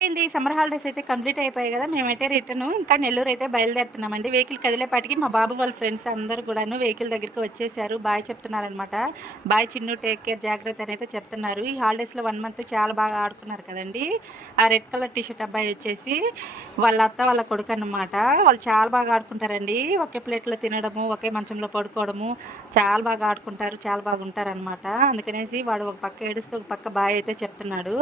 అండి. Summer holidays అయితే complete అయిపోయాయి గదా! మేమైతే రిటర్ను ఇంకా నెల్లూరు అయితే బయలుదేరుతున్నామండి. వెహికల్ కదిలేపాటికి మా బాబు వాళ్ళ ఫ్రెండ్స్ అందరూ కూడాను వెహికల్ దగ్గరికి వచ్చేసారు. బాయ్ చెప్తున్నారనమాట. బాయ్ చిన్ను టేక్ కేర్ జాగ్రత్త అనైతే చెప్తున్నారు. ఈ హాలిడేస్‌లో 1 మంత్ చాలా బాగా ఆడుకున్నారు కదండీ! ఆ రెడ్ కలర్ టీ షర్ట్ అబ్బాయి వచ్చేసి వాళ్ళ అత్త వాళ్ళ కొడుకనమాట. వాళ్ళు చాలా బాగా ఆడుకుంటారండి. ఒకే ప్లేట్‌లో తినడము, ఒకే మంచంలో పడుకోవడము, చాలా బాగా ఆడుకుంటారు. చాలా బాగుంటారనమాట. అందుకనేసి వాడు ఒక పక్క ఏడుస్తూ, ఒక పక్క బాయ్ అయితే చెప్తున్నాడు.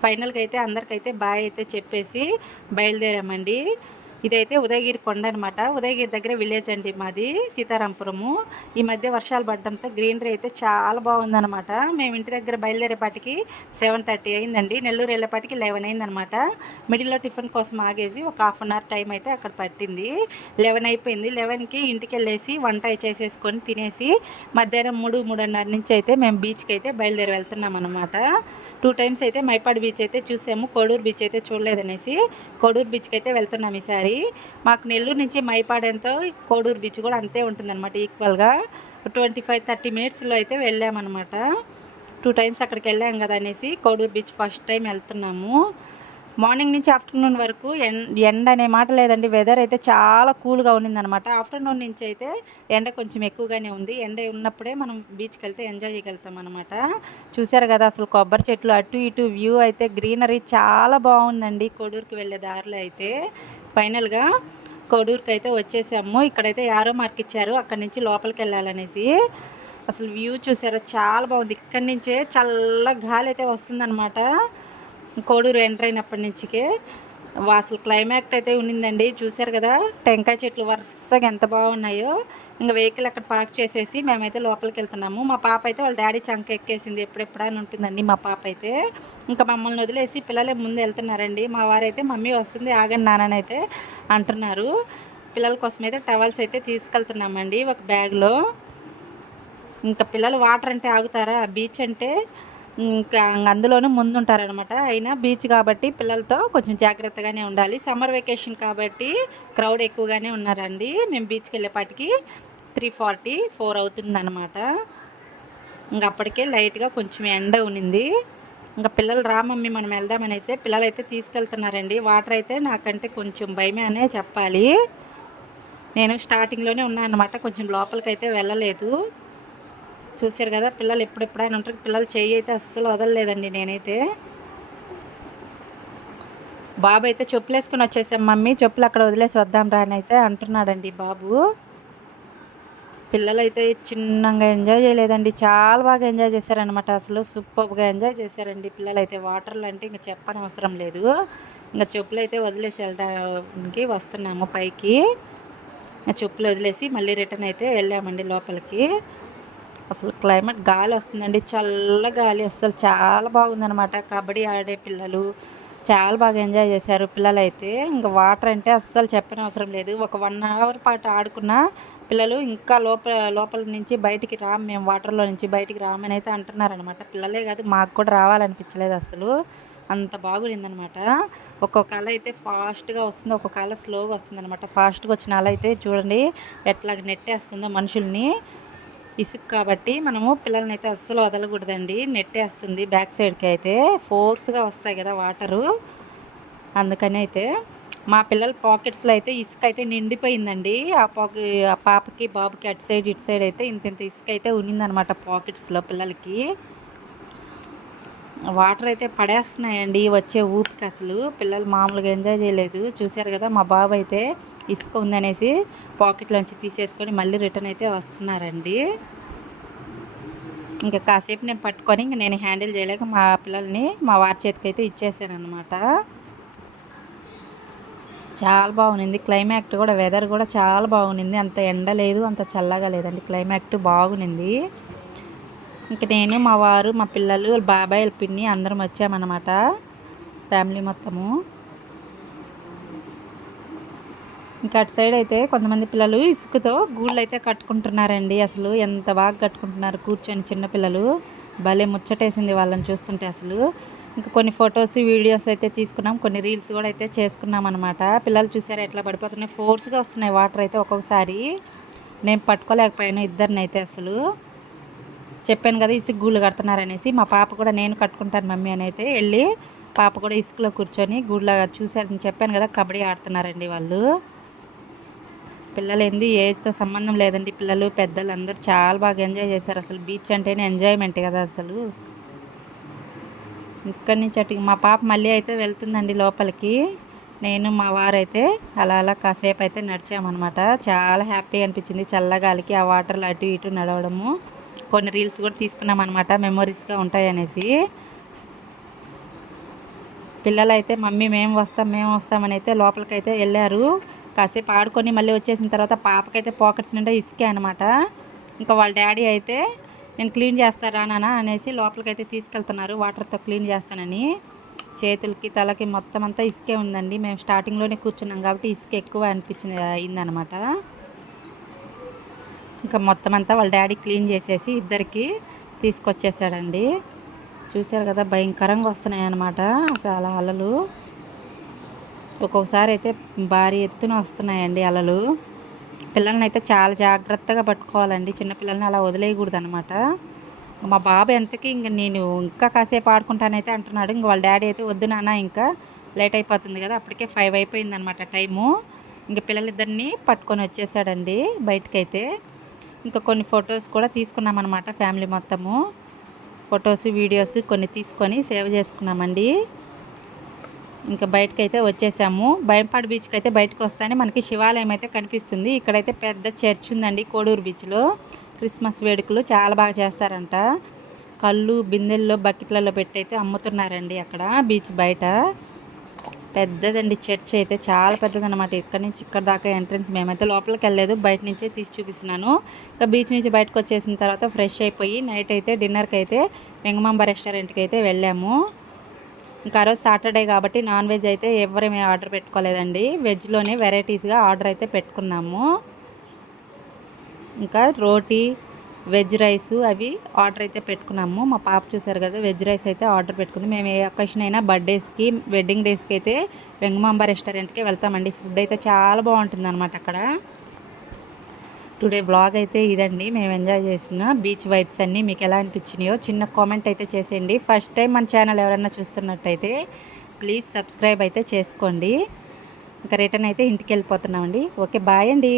ఫైనల్‌గా అయితే అందరికైతే బాయ్ అయితే చెప్పేసి బయలుదేరామండి. ఇదైతే ఉదయగిరి కొండ అనమాట. ఉదయగిరి దగ్గర విలేజ్ అండి మాది సీతారాంపురము. ఈ మధ్య వర్షాలు పడడంతో గ్రీనరీ అయితే చాలా బాగుందనమాట. మేము ఇంటి దగ్గర బయలుదేరేపాటికి 7:30 అయిందండి. నెల్లూరు వెళ్ళేపాటికి 11 అయిందనమాట. మిడిల్‌లో టిఫిన్ కోసం ఆగేసి ఒక హాఫ్ అన్ అవర్ టైం అయితే అక్కడ పట్టింది. 11 అయిపోయింది. 11కి ఇంటికెళ్ళేసి వంట చేసేసుకొని తినేసి మధ్యాహ్నం 3, 3:30 నుంచి అయితే మేము బీచ్‌కి అయితే బయలుదేరి వెళ్తున్నామనమాట. 2 టైమ్స్ అయితే మైపాడు బీచ్ అయితే చూసాము. కోడూరు బీచ్ అయితే చూడలేదనేసి కోడూరు బీచ్‌కి అయితే వెళ్తున్నాం ఈసారి. మాకు నెల్లూరు నుంచి మైపాడు ఎంతో కోడూరు బీచ్ కూడా అంతే ఉంటుందన్నమాట ఈక్వల్‌గా. 25, 30 మినిట్స్‌లో అయితే వెళ్ళామన్నమాట. 2 టైమ్స్ అక్కడికెళ్ళాం కదా అనేసి కోడూరు బీచ్ ఫస్ట్ టైం వెళ్తున్నాము. మార్నింగ్ నుంచి ఆఫ్టర్‌నూన్ వరకు ఎండ అనే మాట లేదండి. వెదర్ అయితే చాలా కూల్‌గా ఉన్నిందనమాట. ఆఫ్టర్‌నూన్ నుంచి అయితే ఎండ కొంచెం ఎక్కువగానే ఉంది. ఎండ ఉన్నప్పుడే మనం బీచ్‌కెళ్తే ఎంజాయ్ చేయగలుగుతామనమాట. చూసారు కదా! అసలు కొబ్బరి చెట్లు అటు ఇటు వ్యూ అయితే గ్రీనరీ చాలా బావుందండి. కొడూరుకి వెళ్ళే దారిలో అయితే. ఫైనల్‌గా కొడూరుకైతే వచ్చేసాము. ఇక్కడైతే యారో మార్క్ ఇచ్చారు. అక్కడి నుంచి లోపలికెళ్ళాలనేసి. అసలు వ్యూ చూసారా చాలా బాగుంది. ఇక్కడి నుంచే చల్ల గాలైతే వస్తుందనమాట. కోడూరు ఎంటర్ అయినప్పటి నుంచికే. అసలు క్లైమాక్ట్ అయితే ఉన్నిందండి. చూసారు కదా! టెంకాయ చెట్లు వరుసగా ఎంత బాగున్నాయో. ఇంక వెహికల్ అక్కడ పార్క్ చేసేసి మేమైతే లోపలికెళ్తున్నాము. మా పాప అయితే వాళ్ళ డ్యాడీ చంక ఎక్కేసింది. ఎప్పుడెప్పుడా అని ఉంటుందండి మా పాప అయితే. ఇంకా మమ్మల్ని వదిలేసి పిల్లలే ముందు వెళ్తున్నారండి. మా వారైతే మమ్మీ వస్తుంది ఆగండి నాన్న అయితే అంటున్నారు. పిల్లల కోసమైతే టవల్స్ అయితే తీసుకెళ్తున్నామండి ఒక బ్యాగ్‌లో. ఇంకా పిల్లలు వాటర్ అంటే ఆగుతారా? బీచ్ అంటే ఇంకా అందులోనూ ముందుంటారనమాట. అయినా బీచ్ కాబట్టి పిల్లలతో కొంచెం జాగ్రత్తగానే ఉండాలి. సమ్మర్ వెకేషన్ కాబట్టి క్రౌడ్ ఎక్కువగానే ఉన్నారండి. మేము బీచ్‌కెళ్ళేపాటికి 3:40, 4 అవుతుందనమాట. ఇంక అప్పటికే లైట్‌గా కొంచెం ఎండ ఉన్నింది. ఇంక పిల్లలు రా మమ్మీ మనం వెళ్దాం అనేసి పిల్లలైతే తీసుకెళ్తున్నారండి. వాటర్ అయితే నాకంటే కొంచెం భయమే అనే చెప్పాలి. నేను స్టార్టింగ్‌లోనే ఉన్నా అనమాట. కొంచెం లోపలికైతే వెళ్ళలేదు. చూసారు కదా! పిల్లలు ఎప్పుడెప్పుడా అని ఉంటారు. పిల్లలు చెయ్యి అయితే అస్సలు వదలలేదండి నేనైతే. బాబు అయితే చెప్పులేసుకొని వచ్చేసాం మమ్మీ చెప్పులు అక్కడ వదిలేసి వద్దాం రా అనేసి అంటున్నాడండి బాబు. పిల్లలైతే చిన్నంగా ఎంజాయ్ చేయలేదండి. చాలా బాగా ఎంజాయ్ చేశారనమాట. అసలు సూపర్‌గా ఎంజాయ్ చేశారండి పిల్లలైతే. వాటర్‌లో అంటే ఇంక చెప్పనవసరం లేదు. ఇంక చెప్పులైతే వదిలేసి వెళ్ళడానికి వస్తున్నాము పైకి. చెప్పులు వదిలేసి మళ్ళీ రిటర్న్ అయితే వెళ్ళామండి లోపలికి. అసలు క్లైమేట్ గాలొస్తుందండి. చల్ల గాలి అస్సలు చాలా బాగుందనమాట. కబడ్డీ ఆడే పిల్లలు చాలా బాగా ఎంజాయ్ చేశారు పిల్లలైతే. ఇంక వాటర్ అంటే అస్సలు చెప్పనవసరం లేదు. ఒక 1 అవర్ పాటు ఆడుకున్న పిల్లలు ఇంకా లోపల నుంచి బయటికి రాము మేము వాటర్‌లో నుంచి బయటికి రామనైతే అంటున్నారనమాట. పిల్లలే కాదు మాకు కూడా రావాలనిపించలేదు అసలు. అంత బాగుండిందనమాట. ఒక్కొక్క అల అయితే ఫాస్ట్‌గా వస్తుంది. ఒక్కొక్క అల స్లోగా వస్తుందనమాట. ఫాస్ట్‌గా వచ్చిన అల అయితే చూడండి ఎట్లాగ నెట్టేస్తుందో మనుషుల్ని. ఇసుక కాబట్టి మనము పిల్లలనైతే అస్సలు వదలకూడదండి. నెట్టేస్తుంది బ్యాక్ సైడ్‌కి అయితే. ఫోర్స్‌గా వస్తాయి కదా వాటరు. అందుకనైతే మా పిల్లల పాకెట్స్‌లో అయితే ఇసుక అయితే నిండిపోయిందండి. ఆ పాపకి, బాబుకి అటు సైడ్, ఇటు సైడ్ అయితే ఇంతింత ఇసుక అయితే ఉన్నిందనమాట పాకెట్స్‌లో పిల్లలకి. వాటర్ అయితే పడేస్తున్నాయండి వచ్చే ఊపికి అసలు. పిల్లలు మామూలుగా ఎంజాయ్ చేయలేదు. చూసారు కదా! మా బాబు అయితే ఇసుక ఉందనేసి పాకెట్‌లోంచి తీసేసుకొని మళ్ళీ రిటర్న్ అయితే వస్తున్నారండి. ఇంక కాసేపు నేను పట్టుకొని ఇంక నేను హ్యాండిల్ చేయలేక మా పిల్లల్ని మా వారి చేతికైతే ఇచ్చేసాననమాట. చాలా బాగుంది. క్లైమాక్ట్ కూడా వెదర్ కూడా చాలా బాగుంది. అంత ఎండ లేదు, అంత చల్లగా లేదండి. క్లైమాక్ట్ బాగుంది. ఇంక నేను, మా వారు, మా పిల్లలు, వాళ్ళ బాబాయ్, వాళ్ళ పిన్ని అందరం వచ్చామన్నమాట. ఫ్యామిలీ మొత్తము. ఇంకా అటు సైడ్ అయితే కొంతమంది పిల్లలు ఇసుకతో గూళ్ళైతే కట్టుకుంటున్నారండి. అసలు ఎంత బాగా కట్టుకుంటున్నారు కూర్చొని చిన్న పిల్లలు. భలే ముచ్చటేసింది వాళ్ళని చూస్తుంటే అసలు. ఇంకా కొన్ని ఫొటోస్, వీడియోస్ అయితే తీసుకున్నాం. కొన్ని రీల్స్ కూడా అయితే చేసుకున్నామన్నమాట. పిల్లలు చూసారా ఎట్లా పడిపోతున్నాయి. ఫోర్స్‌గా వస్తున్నాయి వాటర్ అయితే ఒక్కొక్కసారి. నేను పట్టుకోలేకపోయాను ఇద్దరినైతే అసలు. చెప్పాను కదా! ఇసుక గూళ్ళు కడుతున్నారనేసి. మా పాప కూడా నేను కట్టుకుంటాను మమ్మీ అనైతే ఎళ్ళి పాప కూడా ఇసుకలో కూర్చొని గూడ్లాగా చూసారు, చెప్పాను కదా కబడ్డీ ఆడుతున్నారండి వాళ్ళు. పిల్లలు ఏంది ఏజ్తో సంబంధం లేదండి, పిల్లలు పెద్దలు అందరూ చాలా బాగా ఎంజాయ్ చేశారు. అసలు బీచ్ అంటేనే ఎంజాయ్మెంట్ కదా అసలు. ఇక్కడి నుంచి అటు మా పాప మళ్ళీ అయితే వెళ్తుందండి లోపలికి. నేను మా వారైతే అలా అలా కాసేపు అయితే నడిచామన్నమాట. చాలా హ్యాపీగా అనిపించింది చల్లగాలికి, ఆ వాటర్లో అటు ఇటు నడవడము. కొన్ని రీల్స్ కూడా తీసుకున్నాం అనమాట, మెమొరీస్గా ఉంటాయనేసి. పిల్లలు అయితే మమ్మీ మేము వస్తామని అయితే లోపలికైతే వెళ్ళారు. కాసేపు ఆడుకొని మళ్ళీ వచ్చేసిన తర్వాత పాపకైతే పాకెట్స్ నిండా ఇసుకే అనమాట. ఇంకా వాళ్ళ డాడీ అయితే నేను క్లీన్ చేస్తారా నాన్న అనేసి లోపలికైతే తీసుకెళ్తున్నారు, వాటర్తో క్లీన్ చేస్తానని. చేతులకి తలకి మొత్తం అంతా ఇసుకే ఉందండి. మేము స్టార్టింగ్లోనే కూర్చున్నాం కాబట్టి ఇసుక ఎక్కువ అయిందనమాట. ఇంకా మొత్తం అంతా వాళ్ళ డాడీ క్లీన్ చేసేసి ఇద్దరికి తీసుకొచ్చేసాడండి. చూశారు కదా భయంకరంగా వస్తున్నాయి అన్నమాట అసలు అలలు. ఒక్కొక్కసారి అయితే భారీ ఎత్తున వస్తున్నాయండి అలలు. పిల్లల్ని అయితే చాలా జాగ్రత్తగా పట్టుకోవాలండి, చిన్నపిల్లల్ని అలా వదిలేయకూడదు అనమాట. మా బాబు ఎంతకి నేను ఇంకా కాసేపు ఆడుకుంటానైతే అంటున్నాడు. ఇంక వాళ్ళ డాడీ అయితే వద్దు నాన్న ఇంకా లేట్ అయిపోతుంది కదా, అప్పటికే 5 అయిపోయింది అనమాట టైము. ఇంకా పిల్లలిద్దరిని పట్టుకొని వచ్చేసాడండి బయటకైతే. ఇంకా కొన్ని ఫొటోస్ కూడా తీసుకున్నామన్నమాట ఫ్యామిలీ మొత్తము. ఫొటోస్ వీడియోస్ కొన్ని తీసుకొని సేవ్ చేసుకున్నామండి. ఇంకా బయటకైతే వచ్చేసాము. బయంపాడు బీచ్కి అయితే బయటకు వస్తానే మనకి శివాలయం అయితే కనిపిస్తుంది. ఇక్కడైతే పెద్ద చర్చ్ ఉందండి కోడూరు బీచ్లో. క్రిస్మస్ వేడుకలు చాలా బాగా చేస్తారంట. కళ్ళు బిందెల్లో బకెట్లలో పెట్టి అయితే అమ్ముతున్నారండి అక్కడ బీచ్ బయట. పెద్దదండి చర్చ్ అయితే, చాలా పెద్దదన్నమాట. ఇక్కడ నుంచి ఇక్కడ దాకా ఎంట్రన్స్. మేమైతే లోపలికి వెళ్ళలేదు, బయట నుంచే తీసి చూపిస్తున్నాను. ఇంకా బీచ్ నుంచి బయటకు వచ్చేసిన తర్వాత ఫ్రెష్ అయిపోయి నైట్ అయితే డిన్నర్కి అయితే వెంగమాంబ రెస్టారెంట్కి అయితే వెళ్ళాము. ఇంకా ఆ రోజు సాటర్డే కాబట్టి నాన్ వెజ్ అయితే ఎవరేమీ ఆర్డర్ పెట్టుకోలేదండి, వెజ్లోనే వెరైటీస్గా ఆర్డర్ అయితే పెట్టుకున్నాము. ఇంకా రోటీ, వెజ్ రైస్ అవి ఆర్డర్ అయితే పెట్టుకున్నాము. మా పాప చూసారు కదా వెజ్ రైస్ అయితే ఆర్డర్ పెట్టుకుంది. మేము ఏ ఒకేషన్ అయినా బర్త్డేస్కి, వెడ్డింగ్ డేస్కి అయితే వెంగమాంబ రెస్టారెంట్కి వెళ్తామండి. ఫుడ్ అయితే చాలా బాగుంటుంది అనమాట అక్కడ. టుడే వ్లాగ్ అయితే ఇదండి, మేము ఎంజాయ్ చేసిన బీచ్ వైబ్స్ అన్నీ మీకు ఎలా అనిపించినాయో చిన్న కామెంట్ అయితే చేసేయండి. ఫస్ట్ టైం మన ఛానల్ ఎవరైనా చూస్తున్నట్టయితే ప్లీజ్ సబ్స్క్రైబ్ అయితే చేసుకోండి. ఇంకా రిటర్న్ అయితే ఇంటికి వెళ్ళిపోతున్నామండి. ఓకే బాయ్ అండి.